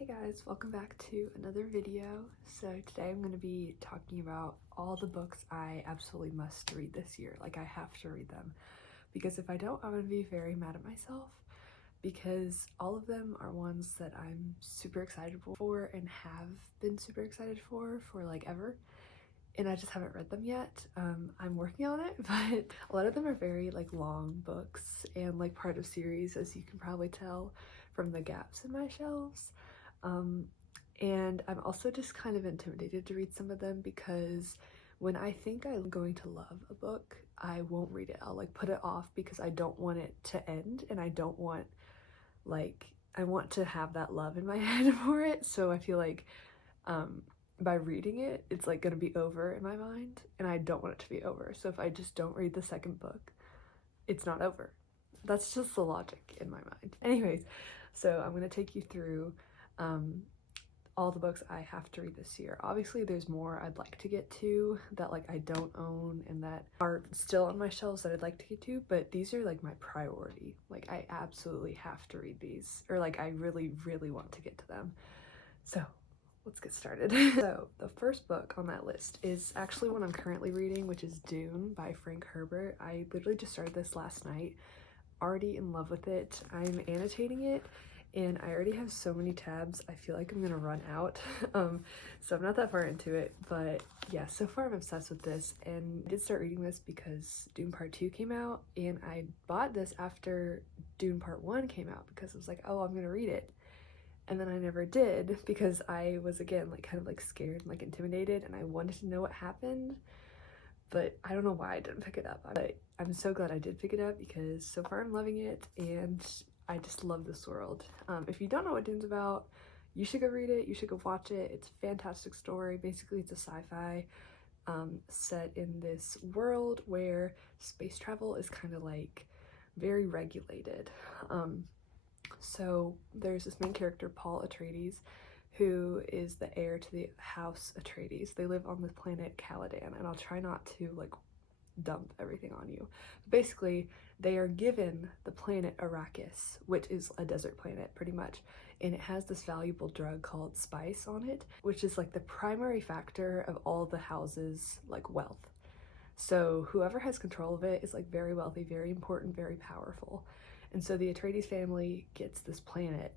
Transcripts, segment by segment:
Hey guys, welcome back to another video. So today I'm going to be talking about all the books I absolutely must read this year. Like, I have to read them, because if I don't, I'm going to be very mad at myself, because all of them are ones that I'm super excited for and have been super excited for like ever, and I just haven't read them yet. I'm working on it, but a lot of them are very like long books and like part of series, as you can probably tell from the gaps in my shelves. And I'm also just kind of intimidated to read some of them, because when I think I'm going to love a book, I won't read it. I'll like put it off because I don't want it to end, and I don't want, like, I want to have that love in my head for it. So I feel like by reading it, it's like gonna be over in my mind, and I don't want it to be over. So if I just don't read the second book, it's not over. That's just the logic in my mind. Anyways, so I'm gonna take you through all the books I have to read this year. Obviously there's more I'd like to get to that like I don't own and that are still on my shelves that I'd like to get to, but these are like my priority. Like, I absolutely have to read these, or like I really want to get to them. So let's get started. So the first book on that list is actually one I'm currently reading, which is Dune by Frank Herbert. I literally just started this last night, already in love with it. I'm annotating it, and I already have so many tabs, I feel like I'm gonna run out. So I'm not that far into it, but yeah, so far I'm obsessed with this. And I did start reading this because Dune Part 2 came out, and I bought this after Dune Part 1 came out because I was like, oh, I'm gonna read it. And then I never did, because I was, again, like kind of like scared and like intimidated, and I wanted to know what happened, but I don't know why I didn't pick it up. But I'm so glad I did pick it up, because so far I'm loving it, and I just love this world. If you don't know what Dune's about, you should go read it, you should go watch it. It's a fantastic story. Basically, it's a sci-fi set in this world where space travel is kind of like very regulated. So there's this main character, Paul Atreides, who is the heir to the House Atreides. They live on the planet Caladan, and I'll try not to like dump everything on you. Basically, they are given the planet Arrakis, which is a desert planet pretty much, and it has this valuable drug called spice on it, which is like the primary factor of all the houses' like wealth. So whoever has control of it is like very wealthy, very important, very powerful. And so the Atreides family gets this planet,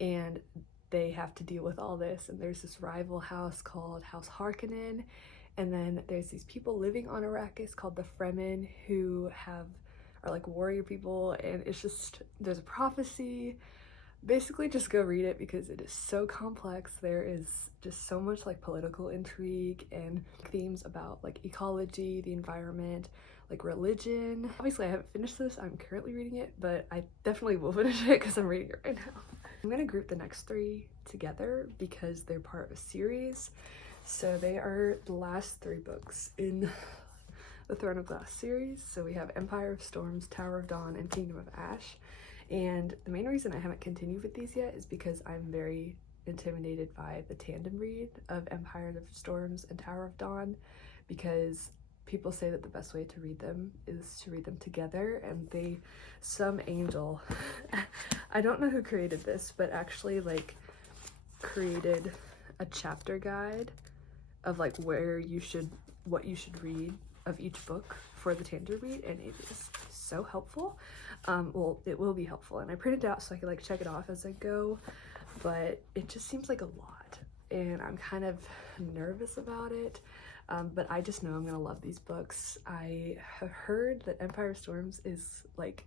and they have to deal with all this. And there's this rival house called House Harkonnen, and then there's these people living on Arrakis called the Fremen, who are like warrior people, and it's just, there's a prophecy. Basically, just go read it because it is so complex. There is just so much like political intrigue and themes about like ecology, the environment, like religion. Obviously, I haven't finished this. I'm currently reading it, but I definitely will finish it because I'm reading it right now. I'm gonna group the next three together because they're part of a series. So they are the last three books in the Throne of Glass series. So we have Empire of Storms, Tower of Dawn, and Kingdom of Ash. And the main reason I haven't continued with these yet is because I'm very intimidated by the tandem read of Empire of Storms and Tower of Dawn, because people say that the best way to read them is to read them together, and some angel, I don't know who created this, but actually like created a chapter guide of like what you should read of each book for the tandem read, and it is so helpful. Well, it will be helpful, and I printed it out so I can like check it off as I go, but it just seems like a lot, and I'm kind of nervous about it. But I just know I'm gonna love these books. I have heard that Empire of Storms is like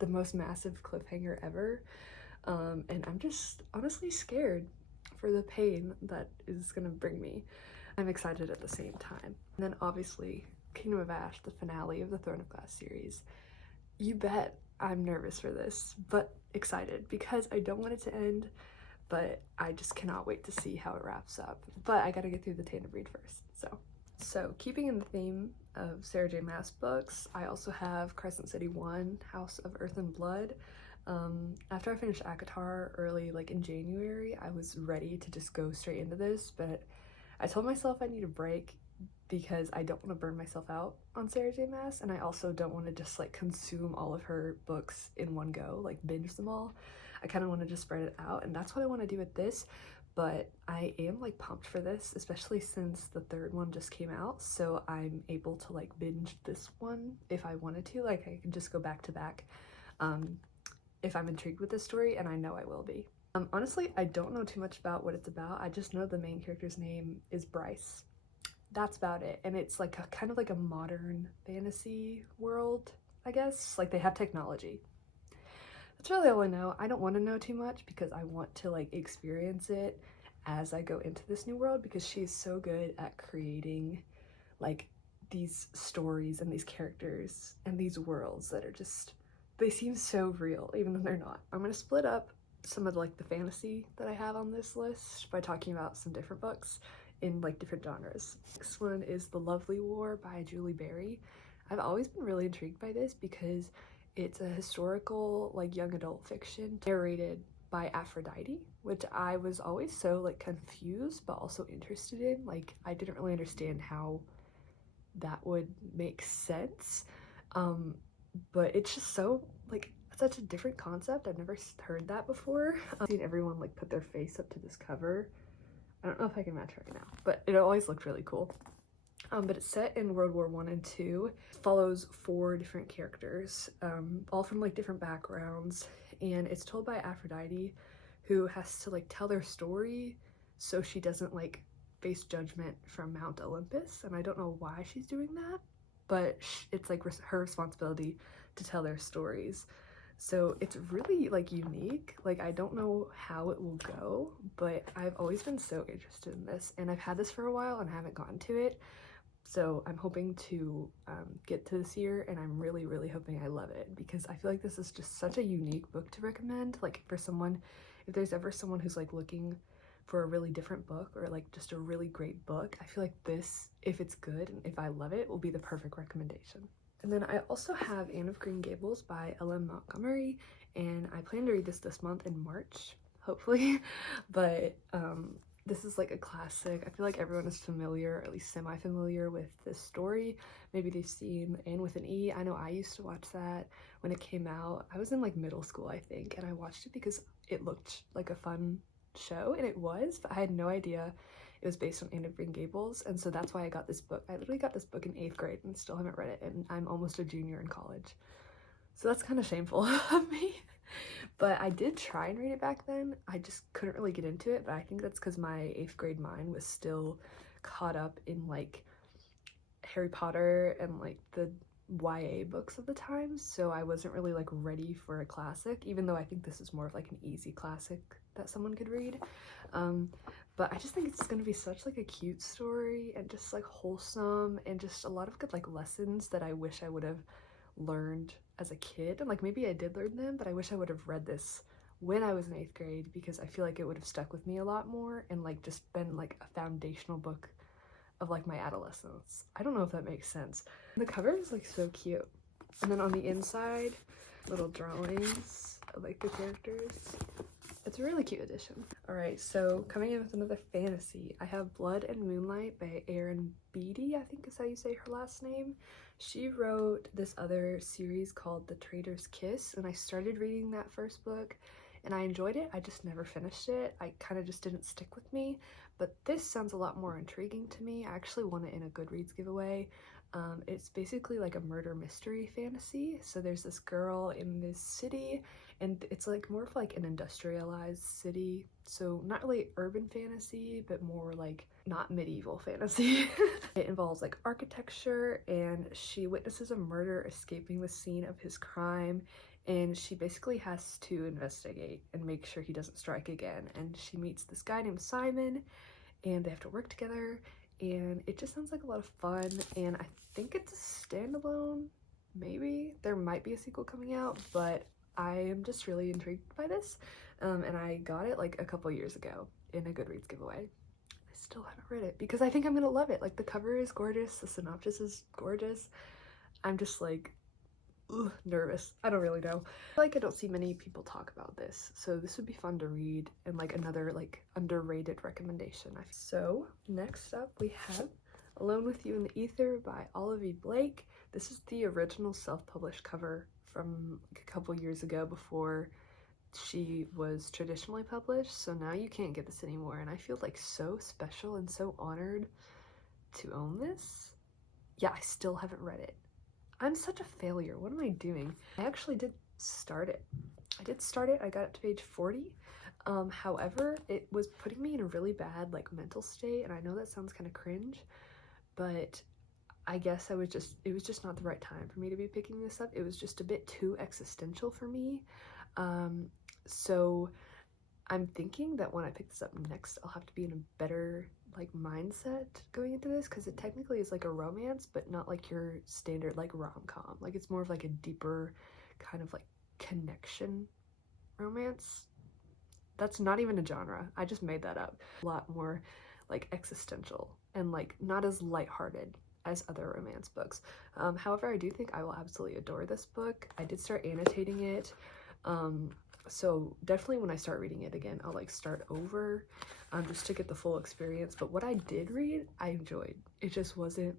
the most massive cliffhanger ever, and I'm just honestly scared for the pain that is gonna bring me. I'm excited at the same time. And then obviously Kingdom of Ash, the finale of the Throne of Glass series. You bet I'm nervous for this, but excited, because I don't want it to end, but I just cannot wait to see how it wraps up. But I gotta get through the tandem read first. So keeping in the theme of Sarah J. Maas books, I also have Crescent City 1, House of Earth and Blood. After I finished ACOTAR early, like in January, I was ready to just go straight into this, but I told myself I need a break because I don't want to burn myself out on Sarah J. Maas, and I also don't want to just like consume all of her books in one go, like binge them all. I kind of want to just spread it out, and that's what I want to do with this. But I am like pumped for this, especially since the third one just came out, so I'm able to like binge this one if I wanted to. Like I can just go back to back if I'm intrigued with this story, and I know I will be. Honestly, I don't know too much about what it's about. I just know the main character's name is Bryce. That's about it. And it's like a kind of like a modern fantasy world, I guess. Like they have technology. That's really all I know. I don't want to know too much because I want to like experience it as I go into this new world, because she's so good at creating like these stories and these characters and these worlds that are just, they seem so real even though they're not. I'm gonna split up some of like the fantasy that I have on this list by talking about some different books in like different genres. Next one is The Lovely War by Julie Berry. I've always been really intrigued by this because it's a historical like young adult fiction narrated by Aphrodite, which I was always so like confused but also interested in. Like I didn't really understand how that would make sense, but it's just so like such a different concept. I've never heard that before. I've seen everyone like put their face up to this cover. I don't know if I can match right now, but it always looked really cool. But it's set in World War I and II. Follows 4 different characters, all from like different backgrounds, and it's told by Aphrodite, who has to like tell their story so she doesn't like face judgment from Mount Olympus. And I don't know why she's doing that, but it's like her responsibility to tell their stories. So it's really like unique. Like I don't know how it will go, but I've always been so interested in this, and I've had this for a while and haven't gotten to it. So I'm hoping to get to this year, and I'm really hoping I love it, because I feel like this is just such a unique book to recommend. Like for someone, if there's ever someone who's like looking for a really different book or like just a really great book, I feel like this, if it's good and if I love it, will be the perfect recommendation. And then I also have Anne of Green Gables by L.M. Montgomery, and I plan to read this month in March, hopefully. But this is like a classic. I feel like everyone is familiar, or at least semi-familiar with this story. Maybe they've seen Anne with an E. I know I used to watch that when it came out. I was in like middle school, I think, and I watched it because it looked like a fun show, and it was, but I had no idea it was based on Anne of Green Gables, and so that's why I got this book. I literally got this book in 8th grade and still haven't read it, and I'm almost a junior in college. So that's kind of shameful of me. But I did try and read it back then. I just couldn't really get into it, but I think that's because my 8th grade mind was still caught up in like Harry Potter and like the YA books of the time, so I wasn't really like ready for a classic, even though I think this is more of like an easy classic that someone could read. But I just think it's gonna be such like a cute story, and just like wholesome, and just a lot of good like lessons that I wish I would have learned as a kid. And like maybe I did learn them, but I wish I would have read this when I was in 8th grade, because I feel like it would have stuck with me a lot more and like just been like a foundational book of like my adolescence. I don't know if that makes sense. The cover is like so cute, and then on the inside, little drawings of like the characters. It's a really cute edition. Alright, so coming in with another fantasy, I have Blood and Moonlight by Erin Beatty, I think is how you say her last name. She wrote this other series called The Traitor's Kiss, and I started reading that first book and I enjoyed it. I just never finished it. I kind of just didn't stick with me, but this sounds a lot more intriguing to me. I actually won it in a Goodreads giveaway. It's basically like a murder mystery fantasy. So there's this girl in this city, and it's like more of like an industrialized city. So not really urban fantasy, but more like not medieval fantasy. It involves like architecture, and she witnesses a murder escaping the scene of his crime, and she basically has to investigate and make sure he doesn't strike again. And she meets this guy named Simon, and they have to work together, and it just sounds like a lot of fun. And I think it's a standalone, maybe. There might be a sequel coming out, but I am just really intrigued by this, and I got it like a couple years ago in a Goodreads giveaway. I still haven't read it because I think I'm gonna love it. Like the cover is gorgeous, the synopsis is gorgeous. I'm just like nervous. I don't really know. I feel like I don't see many people talk about this, so this would be fun to read, and like another like underrated recommendation. So next up we have Alone with You in the Ether by Olive Blake. This is the original self-published cover from like a couple years ago, before she was traditionally published, so now you can't get this anymore, and I feel like so special and so honored to own this. Yeah, I still haven't read it. I'm such a failure. What am I doing? I actually did start it. I got up to page 40. However, it was putting me in a really bad like mental state, and I know that sounds kind of cringe, but I guess it was just not the right time for me to be picking this up. It was just a bit too existential for me. So I'm thinking that when I pick this up next, I'll have to be in a better like mindset going into this, because it technically is like a romance, but not like your standard like rom-com. Like it's more of like a deeper kind of like connection romance. That's not even a genre. I just made that up. A lot more like existential and like not as lighthearted as other romance books. However, I do think I will absolutely adore this book. I did start annotating it. So definitely when I start reading it again, I'll like start over just to get the full experience. But what I did read, I enjoyed. It just wasn't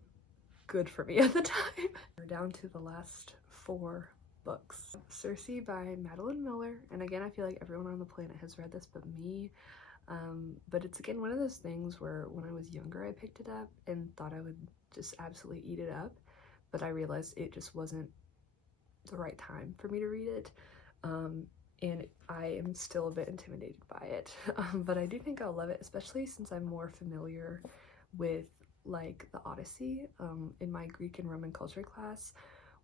good for me at the time. We're down to the last 4 books. Circe by Madeline Miller, and again I feel like everyone on the planet has read this but me. But it's again one of those things where when I was younger I picked it up and thought I would just absolutely eat it up, but I realized it just wasn't the right time for me to read it. And I am still a bit intimidated by it. But I do think I'll love it, especially since I'm more familiar with like the Odyssey. In my Greek and Roman culture class,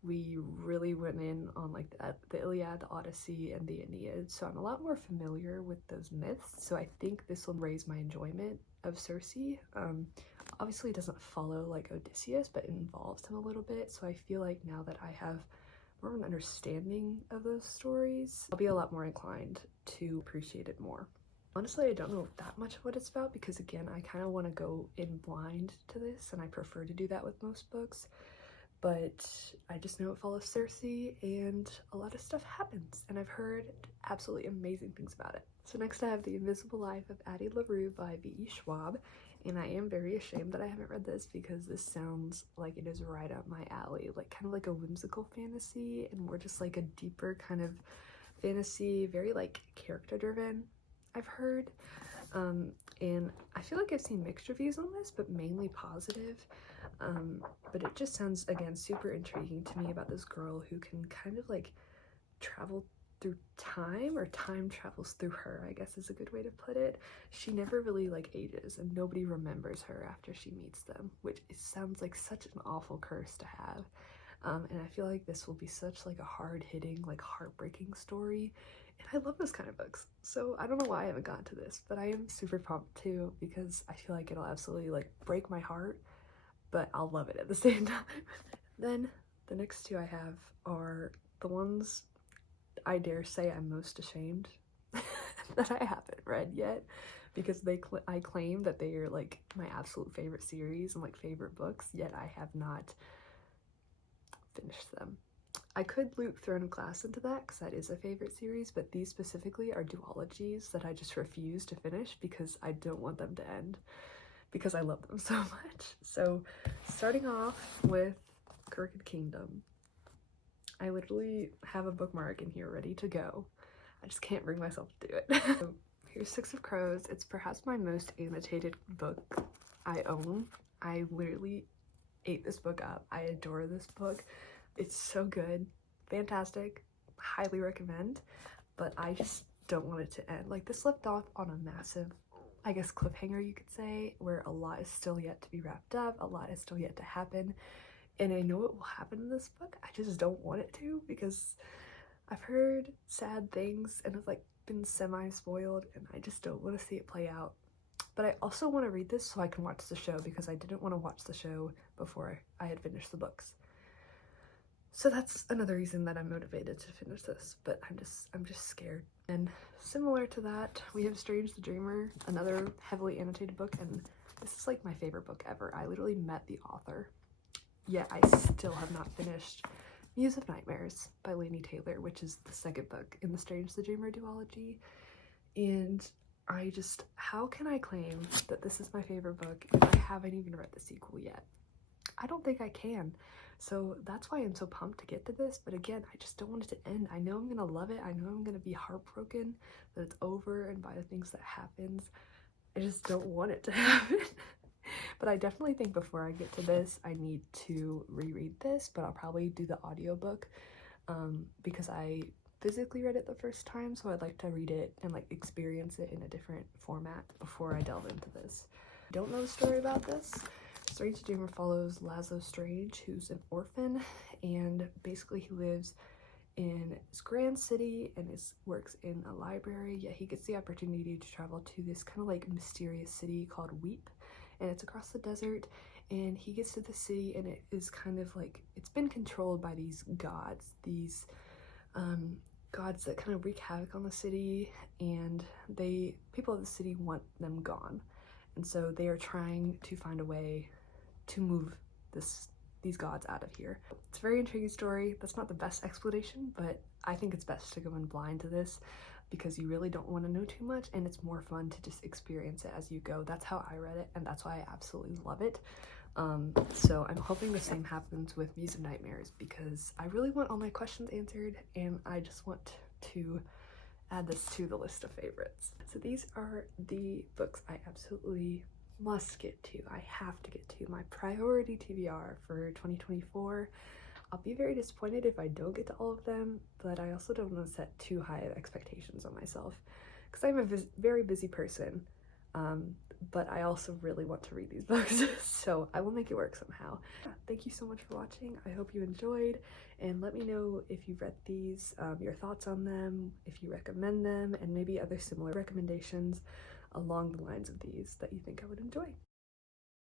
we really went in on like the Iliad, the Odyssey, and the Aeneid, so I'm a lot more familiar with those myths, so I think this will raise my enjoyment of Circe. Obviously it doesn't follow like Odysseus, but it involves him a little bit, so I feel like now that I have more of an understanding of those stories, I'll be a lot more inclined to appreciate it more. Honestly, I don't know that much of what it's about because again, I kind of want to go in blind to this, and I prefer to do that with most books. But I just know it follows Circe and a lot of stuff happens, and I've heard absolutely amazing things about it. So next I have The Invisible Life of Addie LaRue by V.E. Schwab, and I am very ashamed that I haven't read this because this sounds like it is right up my alley, like kind of like a whimsical fantasy and more just like a deeper kind of fantasy, very like character driven, I've heard. And I feel like I've seen mixed reviews on this, but mainly positive. But it just sounds, again, super intriguing to me about this girl who can kind of like travel through time, or time travels through her, I guess is a good way to put it. She never really like ages, and nobody remembers her after she meets them, which sounds like such an awful curse to have. And I feel like this will be such like a hard-hitting, like heartbreaking story, and I love those kind of books. So I don't know why I haven't gotten to this, but I am super pumped too, because I feel like it'll absolutely like break my heart, but I'll love it at the same time. Then the next 2 I have are the ones I dare say I'm most ashamed that I haven't read yet, because I claim that they are like my absolute favorite series and like favorite books, yet I have not finished them. I could loop Throne of Glass into that because that is a favorite series, but these specifically are duologies that I just refuse to finish because I don't want them to end, because I love them so much. So starting off with Crooked Kingdom, I literally have a bookmark in here ready to go. I just can't bring myself to do it. So here's Six of Crows. It's perhaps my most annotated book I own. I literally ate this book up. I adore this book. It's so good, fantastic, highly recommend, but I just don't want it to end. Like, this left off on a massive, I guess, cliffhanger, you could say, where a lot is still yet to be wrapped up, a lot is still yet to happen, and I know it will happen in this book. I just don't want it to, because I've heard sad things and have like been semi-spoiled, and I just don't want to see it play out. But I also want to read this so I can watch the show, because I didn't want to watch the show before I had finished the books. So that's another reason that I'm motivated to finish this, but I'm just scared. And similar to that, we have Strange the Dreamer, another heavily annotated book, and this is like my favorite book ever. I literally met the author, yet I still have not finished Muse of Nightmares by Laini Taylor, which is the second book in the Strange the Dreamer duology. And I just, how can I claim that this is my favorite book if I haven't even read the sequel yet? I don't think I can. So that's why I'm so pumped to get to this, but again, I just don't want it to end. I know I'm gonna love it. I know I'm gonna be heartbroken that it's over and by the things that happens. I just don't want it to happen. But I definitely think before I get to this, I need to reread this, but I'll probably do the audiobook because I physically read it the first time, so I'd like to read it and like experience it in a different format before I delve into this. I don't know the story about this. Strange Dreamer follows Laszlo Strange, who's an orphan, and basically he lives in this grand city and works in a library, yet he gets the opportunity to travel to this kind of like mysterious city called Weep, and it's across the desert. And he gets to the city and it is kind of like, it's been controlled by these gods, these gods that kind of wreak havoc on the city, and people of the city want them gone, and so they are trying to find a way to move these gods out of here. It's a very intriguing story. That's not the best explanation, but I think it's best to go in blind to this because you really don't want to know too much, and it's more fun to just experience it as you go. That's how I read it, and that's why I absolutely love it. So I'm hoping the same happens with Muse of Nightmares because I really want all my questions answered, and I just want to add this to the list of favorites. So these are the books I absolutely must get to. I have to get to my priority TBR for 2024. I'll be very disappointed if I don't get to all of them, but I also don't want to set too high of expectations on myself because I'm a very busy person, but I also really want to read these books, so I will make it work somehow. Thank you so much for watching. I hope you enjoyed, and let me know if you've read these, your thoughts on them, if you recommend them, and maybe other similar recommendations along the lines of these that you think I would enjoy.